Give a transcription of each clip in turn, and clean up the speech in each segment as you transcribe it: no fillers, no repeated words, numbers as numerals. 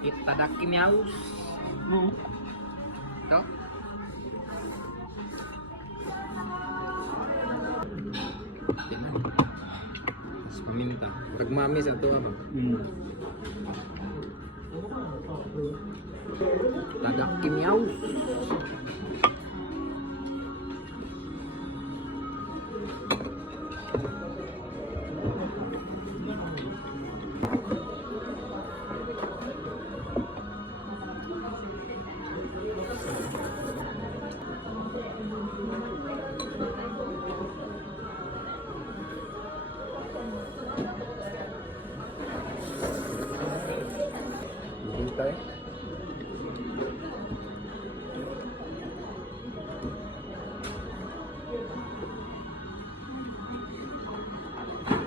Itadakimasu. Ito. Tingnan. Mas paminta. Pagmamis ito apa? Itadakimasu. Tayo.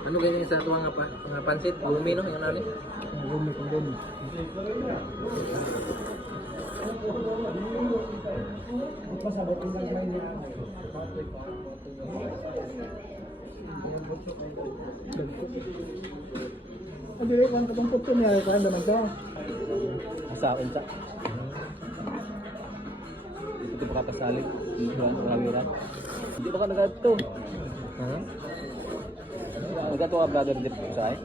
Ano ganyan sa tuwang nga pansit? Gumi no? Yung nani? Gumi kung gumi. Ang dili ko ang katumpot ko niya. Kaya naman ka. Sa akin sa. Ito pa kapasalig. Hindi ba ka nag-ato? Nag-ato ka brother dip sa ay?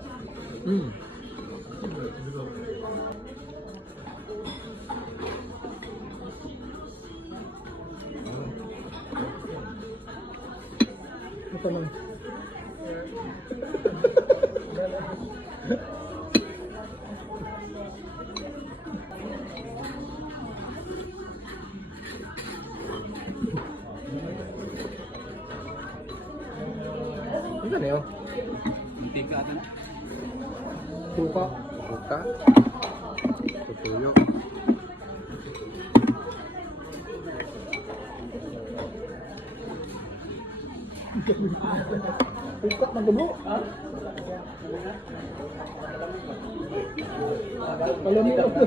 Ito man. Ano yun? Mantika ata na. Suka. Suka. Tutuyo. Suka magbuo. Palami ako.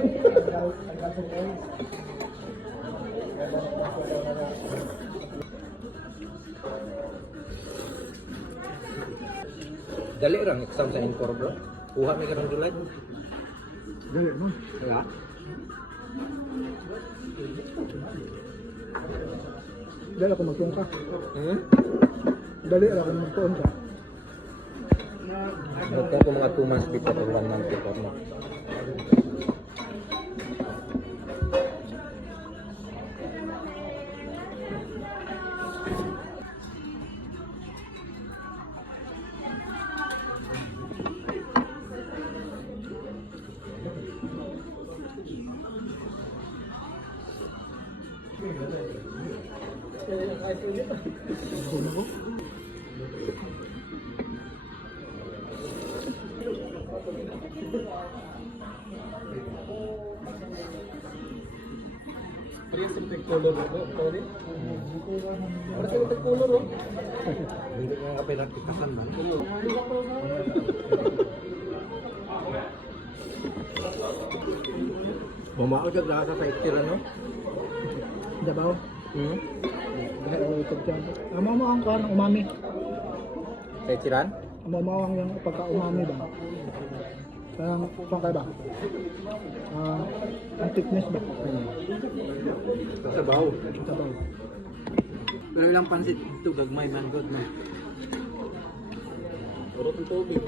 Dali orang exam sa Incor bro. Kuha may karang July. Dali mo. Ya. Dali ako magtungka. Dali ako magtungka. Magka ko mga 2 months before or 1 month before no. Parehas yung tag-color ako. Sorry. Parehas yung tag-color oh. Hindi nga kapay nakitasan man. Bumaol ka sa extra no? Dabaw. Dahil ako itag dyan. Amamawang ka ng umami. Sa Chiran? Amamawang yung pagka-umami ba? Parang, saan kayo ba? Ang thickness ba? Sabaw. Sabaw. Pero ilang pansit ito gagmay man god na. Urot ng tubig.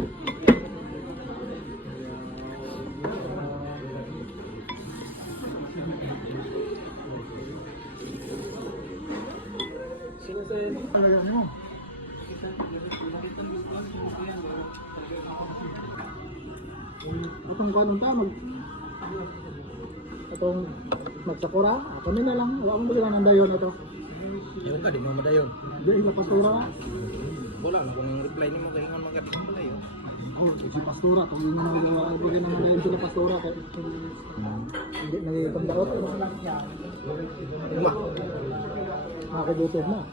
Ano yan mo? Atong kanon ta atong magsakura, kami na lang. Wala akong balikan ng dayon ito. Yung ka, di mo madayon. Di ila pastura. Wala na kung reply ni mo kay ingon magabi mo madayon. Oh, si pastura, kung yun na nagawin ng dayon sila pastura kay hindi nagitandawat. Uma. Nakakibutod na.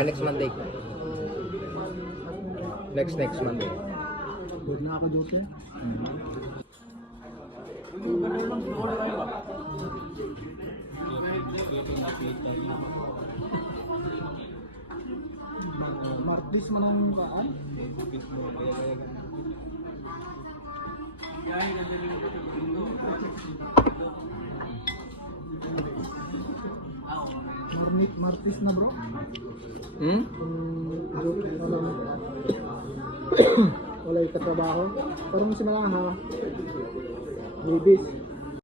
Next Monday. Next Monday. Good na nakakaduty. Martis man ang kaan. Martis na bro. Hmm? Wala yung katrabaho. Parang si Malaha. Bibis.